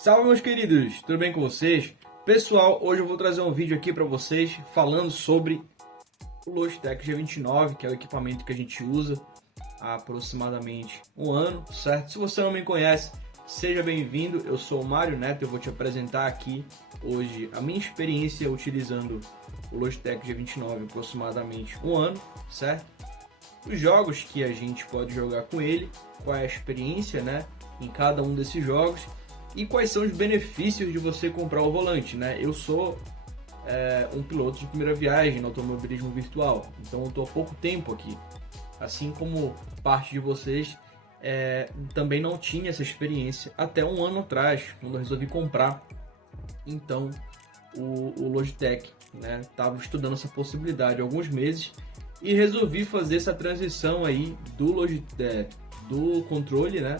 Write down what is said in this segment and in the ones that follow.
Salve, meus queridos, tudo bem com vocês? Pessoal, hoje eu vou trazer um vídeo aqui para vocês falando sobre o Logitech G29, que é o equipamento que a gente usa há aproximadamente um ano, certo? Se você não me conhece, seja bem-vindo, eu sou o Mário Neto, eu vou te apresentar aqui hoje a minha experiência utilizando o Logitech G29 há aproximadamente um ano, certo? Os jogos que a gente pode jogar com ele, qual é a experiência, né, em cada um desses jogos. E quais são os benefícios de você comprar o volante, né? Eu sou um piloto de primeira viagem no automobilismo virtual, então eu estou há pouco tempo aqui. Assim como parte de vocês também não tinha essa experiência até um ano atrás, quando eu resolvi comprar então o Logitech, né? Tava estudando essa possibilidade há alguns meses e resolvi fazer essa transição aí do Logitech, do controle, né,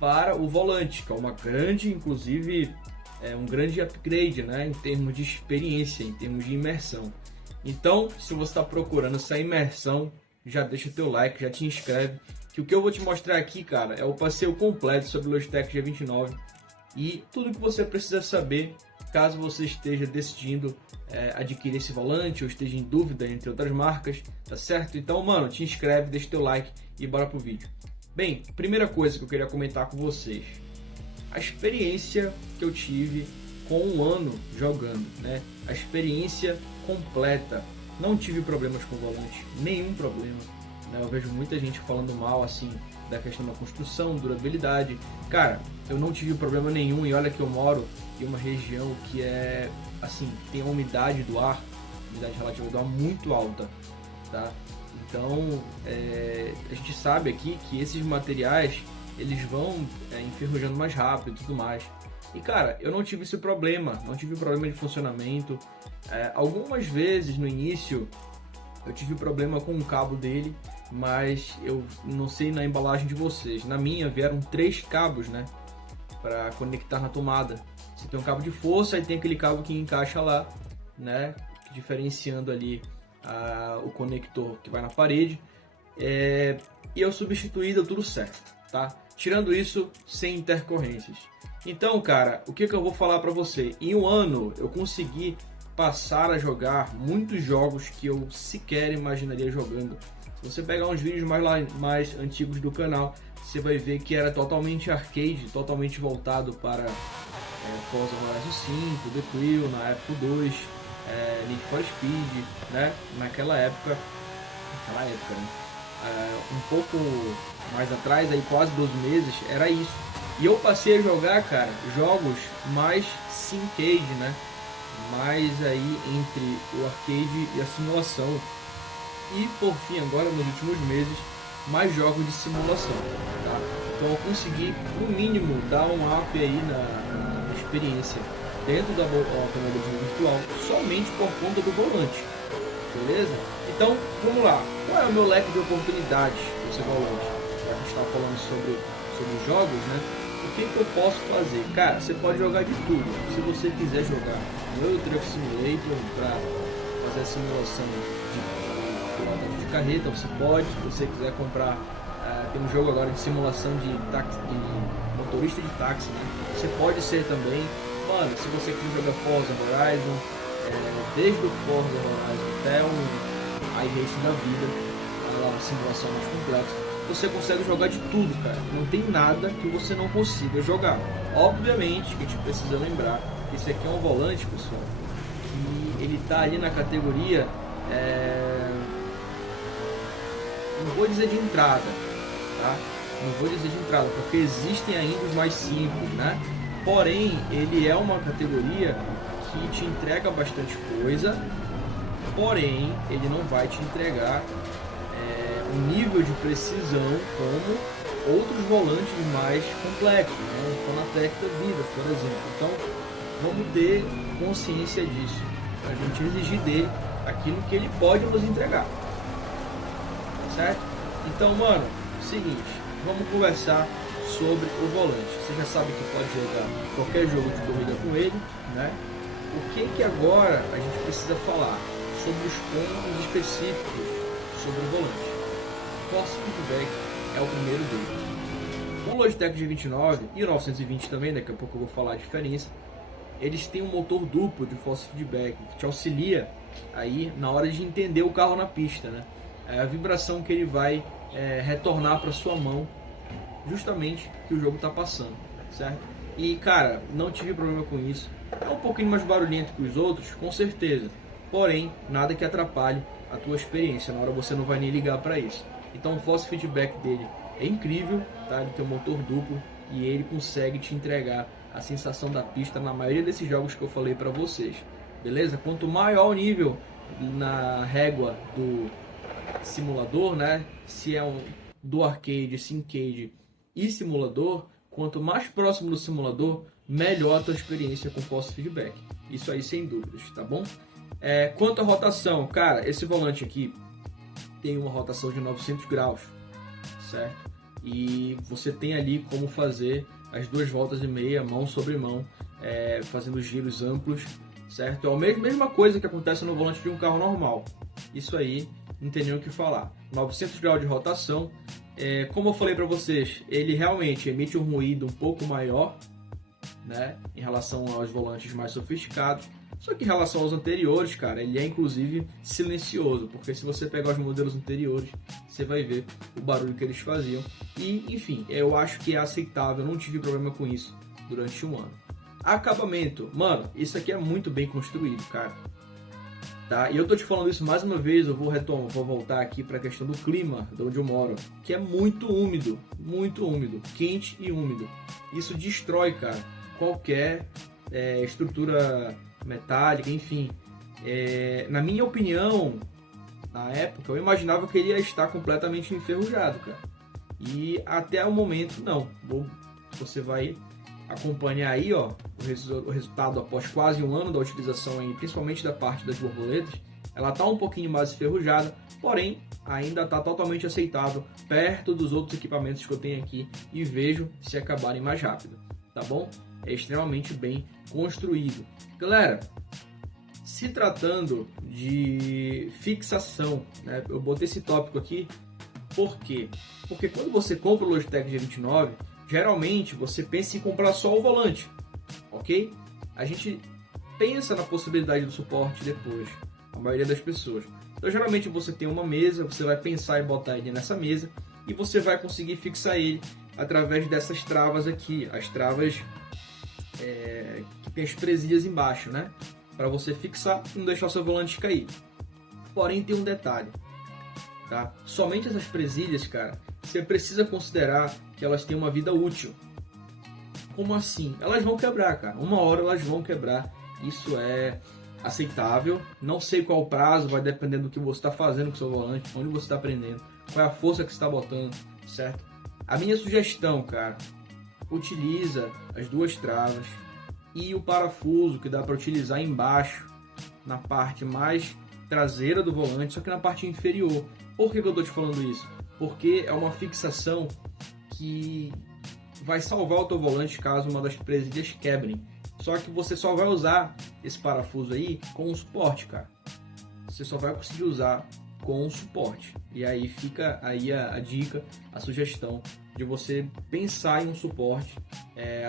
para o volante, que é uma grande, inclusive, um grande upgrade, né, em termos de experiência, em termos de imersão. Então, se você está procurando essa imersão, já deixa o teu like, já te inscreve, que o que eu vou te mostrar aqui, cara, é o passeio completo sobre o Logitech G29 e tudo que você precisa saber caso você esteja decidindo adquirir esse volante ou esteja em dúvida entre outras marcas, tá certo? Então, mano, te inscreve, deixa o teu like e bora pro vídeo. Bem, primeira coisa que eu queria comentar com vocês, a experiência que eu tive com um ano jogando, né? A experiência completa, não tive problemas com o volante, nenhum problema, né? Eu vejo muita gente falando mal assim da questão da construção, durabilidade. Cara, eu não tive problema nenhum e olha que eu moro em uma região que assim, tem a umidade do ar, umidade relativa do ar muito alta, tá? Então, a gente sabe aqui que esses materiais, eles vão enferrujando mais rápido e tudo mais. E cara, eu não tive esse problema, não tive problema de funcionamento. Algumas vezes no início eu tive problema com o cabo dele, mas eu não sei na embalagem de vocês. Na minha vieram 3 cabos, né, para conectar na tomada. Você tem um cabo de força e tem aquele cabo que encaixa lá, né, diferenciando ali o conector que vai na parede, e eu substituí, deu tudo certo, tá? Tirando isso, sem intercorrências. Então, cara, o que eu vou falar para você? Em um ano eu consegui passar a jogar muitos jogos que eu sequer imaginaria jogando. Se você pegar uns vídeos mais antigos do canal, você vai ver que era totalmente arcade, totalmente voltado para Forza Horizon 5, The Crew, na época 2, Need for Speed, né? Naquela época, né? Um pouco mais atrás, aí quase 12 meses, era isso. E eu passei a jogar, cara, jogos mais simcade, né? Mais aí entre o arcade e a simulação. E por fim, agora nos últimos meses, mais jogos de simulação, tá? Então eu consegui, no mínimo, dar um up aí na experiência dentro do automobilismo virtual, somente por conta do volante, beleza? Então, vamos lá. Qual é o meu leque de oportunidades com esse volante? Já que a gente está falando sobre jogos, né? O que eu posso fazer? Cara, você pode jogar de tudo. Se você quiser jogar no Euro Truck Simulator para fazer a simulação de pilotagem de carreta, você pode. Se você quiser comprar, tem um jogo agora de simulação de motorista de táxi, né? Você pode ser também. Mano, se você quiser jogar Forza Horizon, desde o Forza Horizon até um iRacing da vida, uma simulação mais complexa, você consegue jogar de tudo, cara. Não tem nada que você não consiga jogar. Obviamente que a gente precisa lembrar que esse aqui é um volante, pessoal, que ele tá ali na categoria, não vou dizer de entrada, tá? Não vou dizer de entrada, porque existem ainda os mais simples, né? Porém, ele é uma categoria que te entrega bastante coisa, porém, ele não vai te entregar um nível de precisão como outros volantes mais complexos, né? O Fanatec da vida, por exemplo. Então, vamos ter consciência disso, para a gente exigir dele aquilo que ele pode nos entregar, certo? Então, mano, seguinte, vamos conversar sobre o volante. Você já sabe que pode jogar qualquer jogo de corrida com ele, né? O que agora a gente precisa falar sobre os pontos específicos sobre o volante? Force Feedback é o primeiro dele. O Logitech G29 e o 920 também, daqui a pouco eu vou falar a diferença, eles têm um motor duplo de force feedback que te auxilia aí na hora de entender o carro na pista, né? É a vibração que ele vai retornar para sua mão justamente que o jogo está passando, certo? E cara, não tive problema com isso. É um pouquinho mais barulhento que os outros, com certeza. Porém, nada que atrapalhe a tua experiência. Na hora você não vai nem ligar para isso. Então o force feedback dele é incrível, tá? Ele tem um motor duplo e ele consegue te entregar a sensação da pista na maioria desses jogos que eu falei para vocês. Beleza? Quanto maior o nível na régua do simulador, né? Se é do arcade, simcade e simulador, quanto mais próximo do simulador, melhor a tua experiência com force feedback. Isso aí sem dúvidas, tá bom? Quanto à rotação, cara, esse volante aqui tem uma rotação de 900 graus, certo? E você tem ali como fazer as 2 voltas e meia, mão sobre mão, fazendo giros amplos, certo? É a mesma coisa que acontece no volante de um carro normal. Isso aí, não tem nem o que falar. 900 graus de rotação. Como eu falei para vocês, ele realmente emite um ruído um pouco maior, né, em relação aos volantes mais sofisticados. Só que em relação aos anteriores, cara, ele é inclusive silencioso, porque se você pegar os modelos anteriores, você vai ver o barulho que eles faziam. E, enfim, eu acho que é aceitável, não tive problema com isso durante um ano. Acabamento, mano, isso aqui é muito bem construído, cara. Tá? E eu tô te falando isso mais uma vez, eu vou voltar aqui para a questão do clima de onde eu moro, que é muito úmido, quente e úmido. Isso destrói, cara, qualquer estrutura metálica, enfim. Na minha opinião, na época, eu imaginava que ele ia estar completamente enferrujado, cara. E até o momento, não. Você vai acompanhar aí, ó, o resultado após quase um ano da utilização, aí, principalmente da parte das borboletas. Ela está um pouquinho mais enferrujada, porém ainda está totalmente aceitável perto dos outros equipamentos que eu tenho aqui e vejo se acabarem mais rápido, tá bom? É extremamente bem construído. Galera, se tratando de fixação, né, eu botei esse tópico aqui, por quê? Porque quando você compra o Logitech G29, geralmente você pensa em comprar só o volante, ok? A gente pensa na possibilidade do suporte depois, a maioria das pessoas. Então geralmente você tem uma mesa, você vai pensar em botar ele nessa mesa e você vai conseguir fixar ele através dessas travas aqui, as travas que tem as presilhas embaixo, né? Para você fixar e não deixar o seu volante cair. Porém tem um detalhe, tá? Somente essas presilhas, cara, você precisa considerar que elas têm uma vida útil. Como assim? Elas vão quebrar, cara. Uma hora elas vão quebrar. Isso é aceitável. Não sei qual o prazo, vai depender do que você está fazendo com o seu volante, onde você está prendendo, qual é a força que você está botando, certo? A minha sugestão, cara, utiliza as 2 travas e o parafuso que dá para utilizar embaixo, na parte mais traseira do volante, só que na parte inferior. Por que eu estou te falando isso? Porque é uma fixação que vai salvar o teu volante caso uma das presilhas quebrem. Só que você só vai usar esse parafuso aí com um suporte, cara. Você só vai conseguir usar com um suporte. E aí fica aí a dica, a sugestão de você pensar em um suporte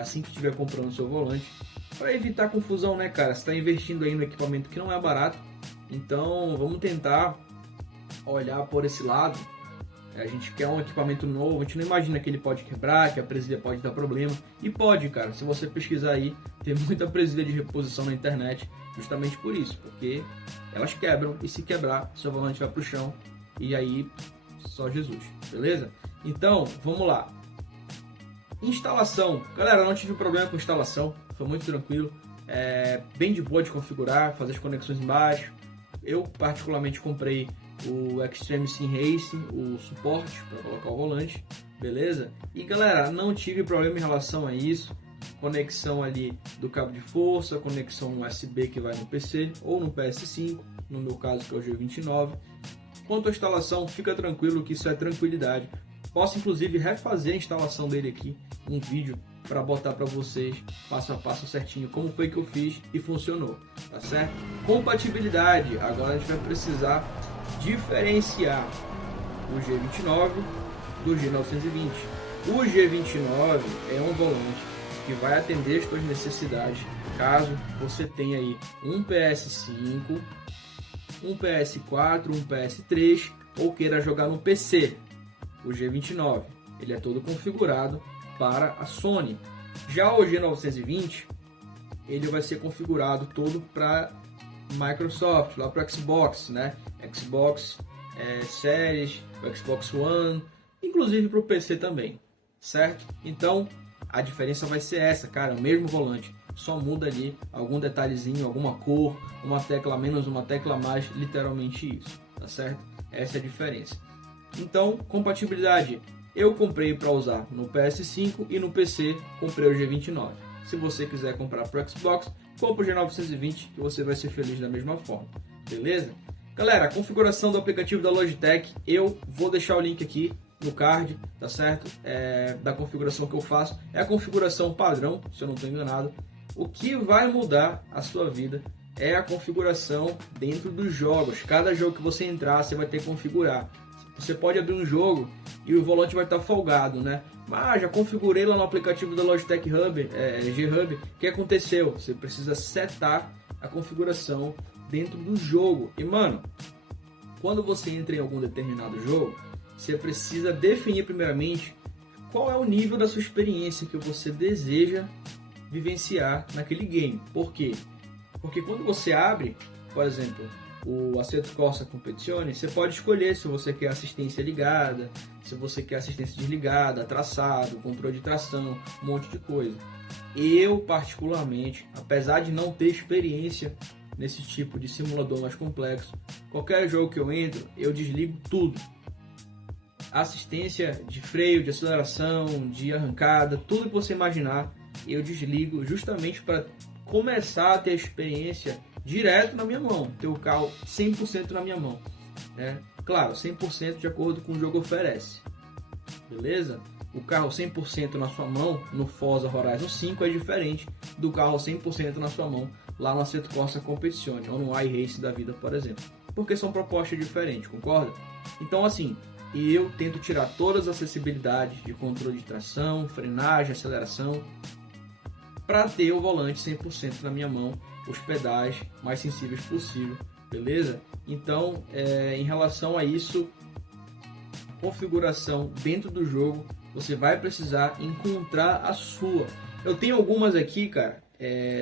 assim que estiver comprando o seu volante, para evitar confusão, né, cara? Você está investindo aí no equipamento que não é barato, então vamos tentar olhar por esse lado. A gente quer um equipamento novo, a gente não imagina que ele pode quebrar, que a presilha pode dar problema. E pode, cara, se você pesquisar aí, tem muita presilha de reposição na internet, justamente por isso, porque elas quebram e se quebrar, seu volante vai pro chão e aí só Jesus, beleza? Então, vamos lá. Instalação. Galera, não tive problema com instalação, foi muito tranquilo, bem de boa de configurar, fazer as conexões embaixo. Eu particularmente comprei o Extreme Sim Racing, o suporte para colocar o volante, beleza? E galera, não tive problema em relação a isso. Conexão ali do cabo de força, conexão USB que vai no PC ou no PS5, no meu caso que é o G29. Quanto à instalação, fica tranquilo que isso é tranquilidade. Posso inclusive refazer a instalação dele aqui, um vídeo para botar para vocês passo a passo certinho como foi que eu fiz e funcionou, tá certo? Compatibilidade, agora a gente vai precisar diferenciar o G29 do G920. O G29 é um volante que vai atender as suas necessidades caso você tenha aí um PS5, um PS4, um PS3 ou queira jogar no PC. O G29 ele é todo configurado para a Sony. Já o G920 ele vai ser configurado todo para Microsoft, lá para o Xbox, né? Xbox Series, o Xbox One, inclusive para o PC também, certo? Então a diferença vai ser essa, cara, o mesmo volante, só muda ali algum detalhezinho, alguma cor, uma tecla a menos, uma tecla a mais, literalmente isso, tá certo? Essa é a diferença. Então, compatibilidade, eu comprei para usar no PS5 e no PC comprei o G29. Se você quiser comprar para o Xbox, compra o G920 que você vai ser feliz da mesma forma, beleza? Galera, a configuração do aplicativo da Logitech, eu vou deixar o link aqui no card, tá certo? Da configuração que eu faço, é a configuração padrão, se eu não estou enganado. O que vai mudar a sua vida é a configuração dentro dos jogos. Cada jogo que você entrar, você vai ter que configurar. Você pode abrir um jogo e o volante vai estar folgado, né? Mas já configurei lá no aplicativo da Logitech Hub, G-Hub. O que aconteceu? Você precisa setar a configuração dentro do jogo. E mano, quando você entra em algum determinado jogo, você precisa definir primeiramente qual é o nível da sua experiência que você deseja vivenciar naquele game. Por quê? Porque quando você abre, por exemplo, o Assetto Corsa Competizione, você pode escolher se você quer assistência ligada, se você quer assistência desligada, traçado, controle de tração, um monte de coisa. Eu, particularmente, apesar de não ter experiência nesse tipo de simulador mais complexo, qualquer jogo que eu entro, eu desligo tudo. Assistência de freio, de aceleração, de arrancada, tudo que você imaginar, eu desligo justamente para começar a ter a experiência direto na minha mão, ter o carro 100% na minha mão, né? Claro, 100% de acordo com o jogo oferece, beleza? O carro 100% na sua mão no Forza Horizon 5 é diferente do carro 100% na sua mão lá no Assetto Corsa Competizione ou no iRace da vida, por exemplo, porque são propostas diferentes, concorda? Então assim, eu tento tirar todas as acessibilidades de controle de tração, frenagem, aceleração, para ter o volante 100% na minha mão, os pedais mais sensíveis possível, beleza? Então, em relação a isso, configuração dentro do jogo, você vai precisar encontrar a sua. Eu tenho algumas aqui, cara,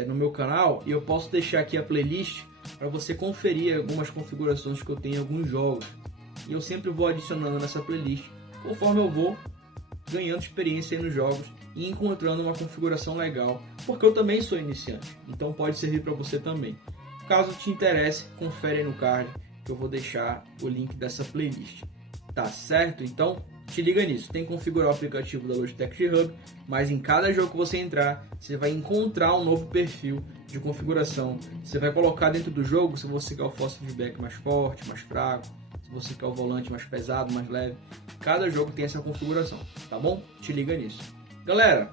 no meu canal, e eu posso deixar aqui a playlist para você conferir algumas configurações que eu tenho em alguns jogos. E eu sempre vou adicionando nessa playlist, conforme eu vou ganhando experiência aí nos jogos e encontrando uma configuração legal, porque eu também sou iniciante, então pode servir para você também. Caso te interesse, confere aí no card que eu vou deixar o link dessa playlist, tá certo? Então te liga nisso, tem que configurar o aplicativo da Logitech G-Hub, mas em cada jogo que você entrar, você vai encontrar um novo perfil de configuração. Você vai colocar dentro do jogo se você quer o force feedback mais forte, mais fraco, se você quer o volante mais pesado, mais leve. Cada jogo tem essa configuração, tá bom? Te liga nisso. Galera,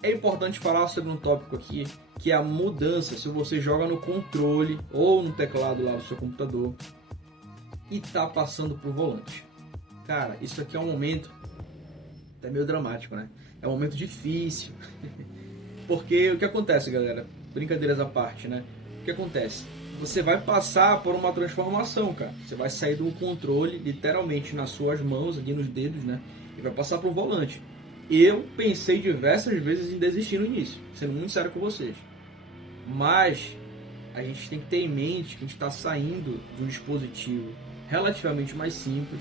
é importante falar sobre um tópico aqui, que é a mudança se você joga no controle ou no teclado lá do seu computador e tá passando pro volante. Cara, isso aqui é um momento até meio dramático, né? É um momento difícil. Porque o que acontece, galera? Brincadeiras à parte, né? O que acontece? Você vai passar por uma transformação, cara. Você vai sair do controle, literalmente, nas suas mãos, aqui nos dedos, né? E vai passar pro volante. Eu pensei diversas vezes em desistir no início, sendo muito sério com vocês. Mas a gente tem que ter em mente que a gente está saindo de um dispositivo relativamente mais simples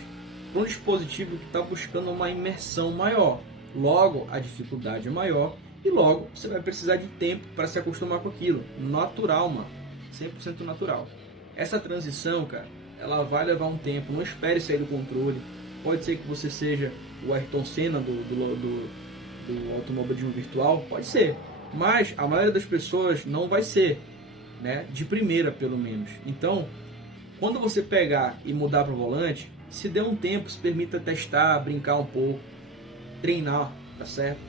para um dispositivo que está buscando uma imersão maior. Logo, a dificuldade é maior e logo você vai precisar de tempo para se acostumar com aquilo. Natural, mano. 100% natural. Essa transição, cara, ela vai levar um tempo. Não espere sair do controle. Pode ser que você seja o Ayrton Senna do automobilismo virtual, pode ser, mas a maioria das pessoas não vai ser, né? De primeira, pelo menos. Então, quando você pegar e mudar para o volante, se dê um tempo, se permita testar, brincar um pouco, treinar, tá certo?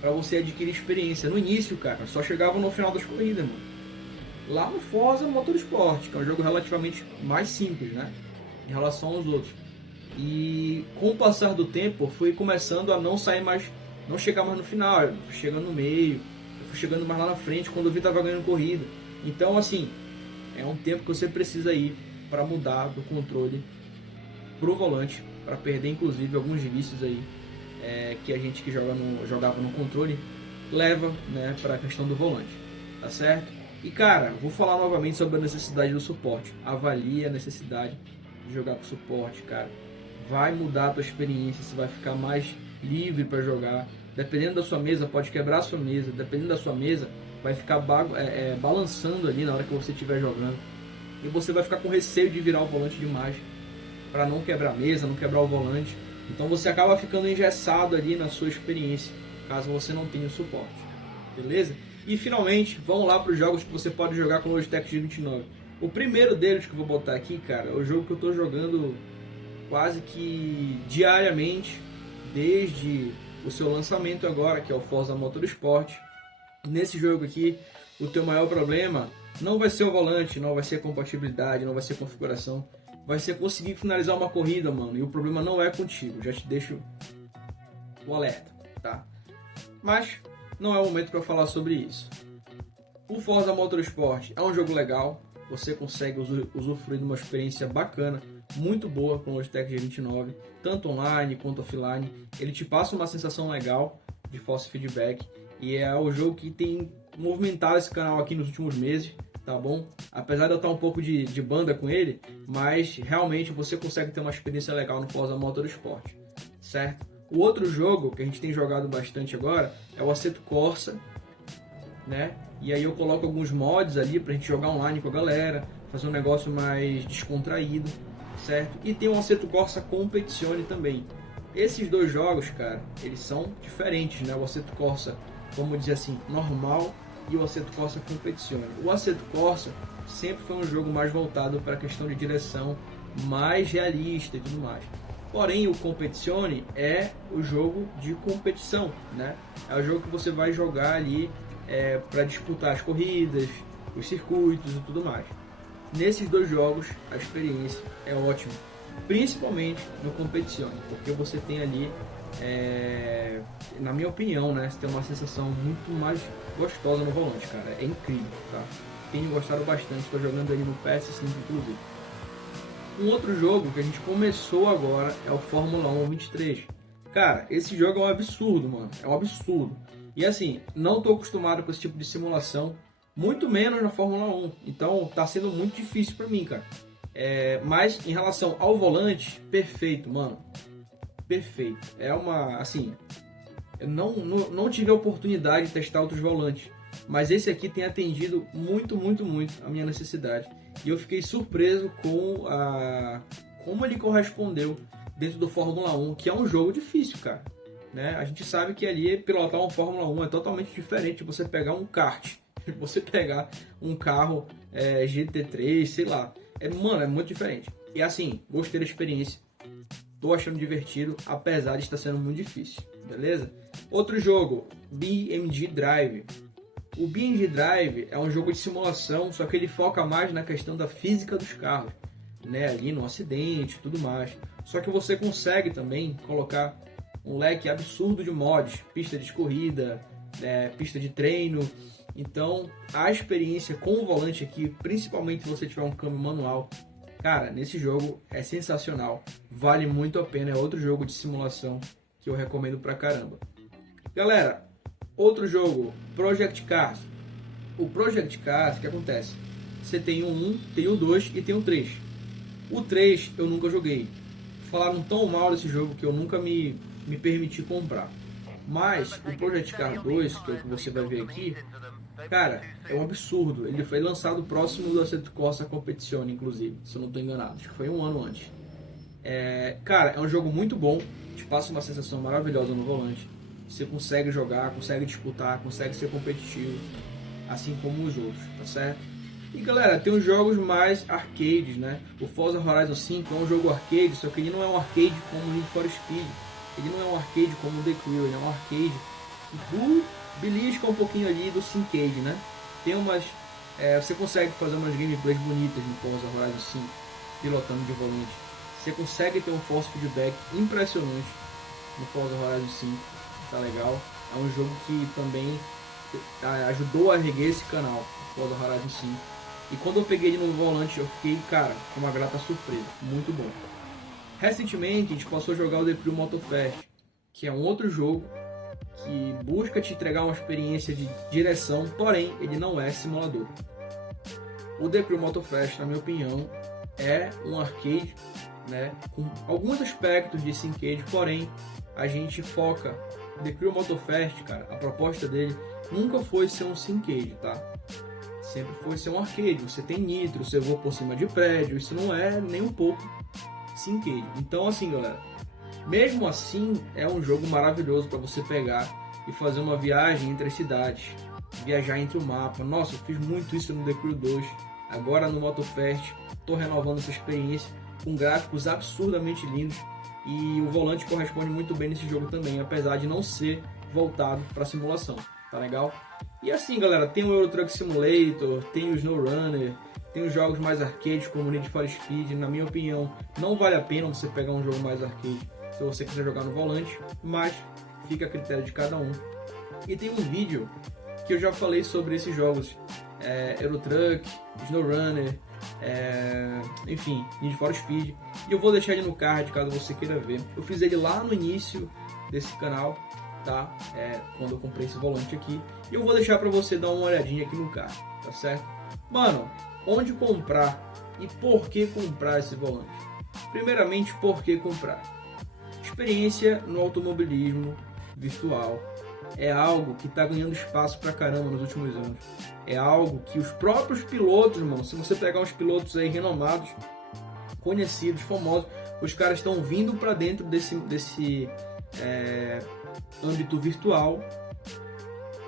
Para você adquirir experiência. No início, cara, só chegava no final das corridas, mano. Lá no Forza Motorsport, que é um jogo relativamente mais simples, né? Em relação aos outros. E com o passar do tempo, eu fui começando a não sair mais, não chegar mais no final, eu fui chegando no meio, eu fui chegando mais lá na frente quando eu vi que estava ganhando corrida. Então, assim, é um tempo que você precisa ir para mudar do controle pro volante, para perder inclusive alguns vícios aí que a gente que jogava no controle leva, né, para a questão do volante, tá certo? E cara, vou falar novamente sobre a necessidade do suporte. Avalie a necessidade de jogar com suporte, cara. Vai mudar a tua experiência, você vai ficar mais livre para jogar. Dependendo da sua mesa, pode quebrar a sua mesa. Dependendo da sua mesa, vai ficar balançando ali na hora que você estiver jogando. E você vai ficar com receio de virar o volante demais, para não quebrar a mesa, não quebrar o volante. Então você acaba ficando engessado ali na sua experiência, caso você não tenha suporte. Beleza? E finalmente, vamos lá para os jogos que você pode jogar com o Logitech G29. O primeiro deles que eu vou botar aqui, cara, é o jogo que eu estou jogando quase que diariamente, desde o seu lançamento agora, que é o Forza Motorsport. Nesse jogo aqui, o teu maior problema não vai ser o volante, não vai ser a compatibilidade, não vai ser a configuração, vai ser conseguir finalizar uma corrida, mano. E o problema não é contigo, já te deixo o alerta, tá? Mas não é o momento para falar sobre isso. O Forza Motorsport é um jogo legal, você consegue usufruir de uma experiência bacana, muito boa com o Logitech G29, tanto online quanto offline. Ele te passa uma sensação legal de force feedback e é o jogo que tem movimentado esse canal aqui nos últimos meses, tá bom? Apesar de eu estar um pouco de banda com ele, mas realmente você consegue ter uma experiência legal no Forza Motorsport, certo? O outro jogo que a gente tem jogado bastante agora é o Assetto Corsa, né? E aí eu coloco alguns mods ali pra gente jogar online com a galera, fazer um negócio mais descontraído, certo? E tem o Assetto Corsa Competizione também. Esses dois jogos, cara, eles são diferentes, né? O Assetto Corsa, vamos dizer assim, normal, e o Assetto Corsa Competizione. O Assetto Corsa sempre foi um jogo mais voltado para a questão de direção, mais realista e tudo mais. Porém, o Competizione é o jogo de competição, né? É o jogo que você vai jogar ali para disputar as corridas, os circuitos e tudo mais. Nesses dois jogos, a experiência é ótima, principalmente no Competizione, porque você tem ali, na minha opinião, né, você tem uma sensação muito mais gostosa no volante, cara. É incrível, tá? Tenho gostado bastante, estou jogando ali no PS5, inclusive. Um outro jogo que a gente começou agora é o Fórmula 1 23. Cara, esse jogo é um absurdo, mano. É um absurdo. E assim, não tô acostumado com esse tipo de simulação, muito menos na Fórmula 1. Então tá sendo muito difícil pra mim, cara. Mas em relação ao volante, perfeito, mano. Perfeito. É uma, assim, eu não tive a oportunidade de testar outros volantes, mas esse aqui tem atendido muito a minha necessidade. E eu fiquei surpreso com como ele correspondeu dentro do Fórmula 1, que é um jogo difícil, cara. Né? A gente sabe que ali pilotar um Fórmula 1 é totalmente diferente de você pegar um kart, você pegar um carro GT3, sei lá. Mano, é muito diferente. E assim, gostei da experiência. Tô achando divertido, apesar de estar sendo muito difícil, beleza? Outro jogo, BeamNG Drive. O BeamNG Drive é um jogo de simulação, só que ele foca mais na questão da física dos carros, né? Ali no acidente e tudo mais. Só que você consegue também colocar um leque absurdo de mods, pista de corrida, pista de treino. Então, a experiência com o volante aqui, principalmente se você tiver um câmbio manual, cara, nesse jogo é sensacional, vale muito a pena, é outro jogo de simulação que eu recomendo pra caramba. Galera, outro jogo, Project Cars. O Project Cars, o que acontece? Você tem o 1, tem o 2 e tem o 3. O 3 eu nunca joguei. Falaram tão mal desse jogo que eu nunca me permiti comprar. Mas o Project Cars 2, que é o que você vai ver aqui, cara, é um absurdo. Ele foi lançado próximo do Assetto Corsa Competizione, inclusive, se eu não estou enganado. Acho que foi um ano antes. Cara, é um jogo muito bom. Te passa uma sensação maravilhosa no volante. Você consegue jogar, consegue disputar, consegue ser competitivo, assim como os outros, tá certo? E galera, tem os jogos mais arcades, né? O Forza Horizon 5 é um jogo arcade, só que ele não é um arcade como o Need for Speed. Ele não é um arcade como o The Crew, ele é um arcade que belisca um pouquinho ali do Syncade, né? Tem umas... você consegue fazer umas gameplays bonitas no Forza Horizon 5, pilotando de volante, Você consegue ter um force feedback impressionante no Forza Horizon 5, tá legal? É um jogo que também ajudou a erguer esse canal, Forza Horizon 5. E quando eu peguei ele no volante, eu fiquei, cara, com uma grata surpresa, muito bom. Recentemente a gente passou a jogar o The Crew Motorfest, que é um outro jogo que busca te entregar uma experiência de direção, porém ele não é simulador. O The Crew Motorfest, na minha opinião, é um arcade, né, com alguns aspectos de syncade, porém a gente foca. The Crew Motorfest, cara, a proposta dele nunca foi ser um syncade, tá? Sempre foi ser um arcade. Você tem nitro, você voa por cima de prédio, isso não é nem um pouco syncade. Então, assim, galera, mesmo assim é um jogo maravilhoso para você pegar e fazer uma viagem entre as cidades, viajar entre o mapa. Nossa, eu fiz muito isso no The Crew 2, agora no Motorfest, tô renovando essa experiência com gráficos absurdamente lindos. E o volante corresponde muito bem nesse jogo também, apesar de não ser voltado para simulação, tá legal? E assim, galera, tem o Euro Truck Simulator, tem o SnowRunner, tem os jogos mais arcade como Need for Speed. Na minha opinião, não vale a pena você pegar um jogo mais arcade se você quiser jogar no volante, mas fica a critério de cada um. E tem um vídeo que eu já falei sobre esses jogos, Euro Truck, SnowRunner, enfim, Need for Speed, e eu vou deixar ele no card caso você queira ver. Eu fiz ele lá no início desse canal, tá? Quando eu comprei esse volante aqui, e eu vou deixar para você dar uma olhadinha aqui no card, tá certo? Mano, onde comprar e por que comprar esse volante? Primeiramente, por que comprar? Experiência no automobilismo virtual é algo que está ganhando espaço pra caramba nos últimos anos. É algo que os próprios pilotos, mano, se você pegar uns pilotos aí renomados, conhecidos, famosos, os caras estão vindo para dentro desse âmbito virtual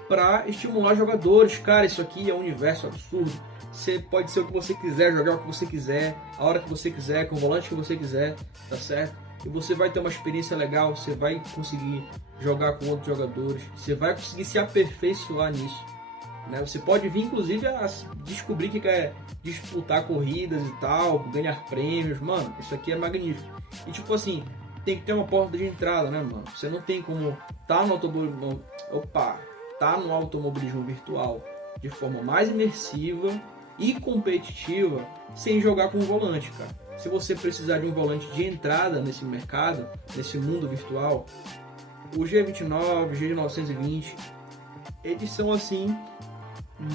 para estimular jogadores. Cara, isso aqui é um universo absurdo. Você pode ser o que você quiser, jogar o que você quiser, a hora que você quiser, com o volante que você quiser, tá certo? E você vai ter uma experiência legal, você vai conseguir jogar com outros jogadores, você vai conseguir se aperfeiçoar nisso, né? Você pode vir inclusive a descobrir que quer disputar corridas e tal, ganhar prêmios, mano, isso aqui é magnífico. E tipo assim, tem que ter uma porta de entrada, né, mano? Você não tem como tá no automobilismo virtual de forma mais imersiva e competitiva sem jogar com o volante, cara. Se você precisar de um volante de entrada nesse mercado, nesse mundo virtual, o G29, o G920, eles são assim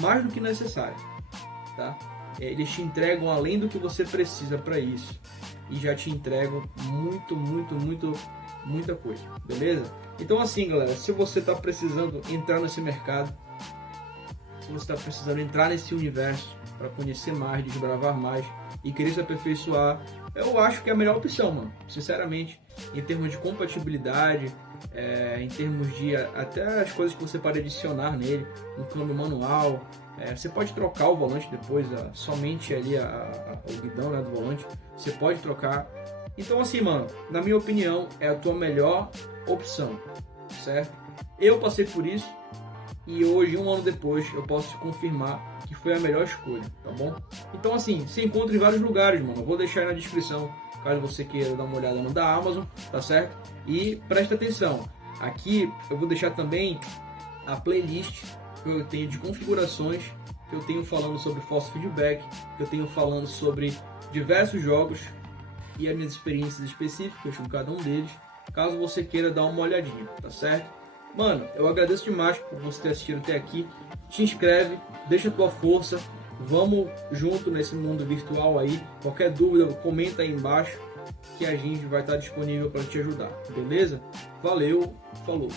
mais do que necessários, tá? Eles te entregam além do que você precisa para isso e já te entregam muita coisa, beleza? Então assim, galera, se você está precisando entrar nesse mercado, se você está precisando entrar nesse universo para conhecer mais, desbravar mais e querer se aperfeiçoar, eu acho que é a melhor opção, mano. Sinceramente, em termos de compatibilidade, em termos de até as coisas que você pode adicionar nele, um câmbio manual, você pode trocar o volante depois, somente ali o guidão, né, do volante, você pode trocar. Então assim, mano, na minha opinião, é a tua melhor opção, certo? Eu passei por isso e hoje, um ano depois, eu posso te confirmar que foi a melhor escolha, tá bom? Então assim, você encontra em vários lugares, mano. Eu vou deixar aí na descrição, caso você queira dar uma olhada no da Amazon, tá certo? E presta atenção, aqui eu vou deixar também a playlist que eu tenho de configurações, que eu tenho falando sobre force feedback, que eu tenho falando sobre diversos jogos e as minhas experiências específicas com cada um deles, caso você queira dar uma olhadinha, tá certo? Mano, eu agradeço demais por você ter assistido até aqui. Te inscreve, deixa a tua força, vamos junto nesse mundo virtual aí. Qualquer dúvida, comenta aí embaixo que a gente vai estar disponível para te ajudar, beleza? Valeu, falou!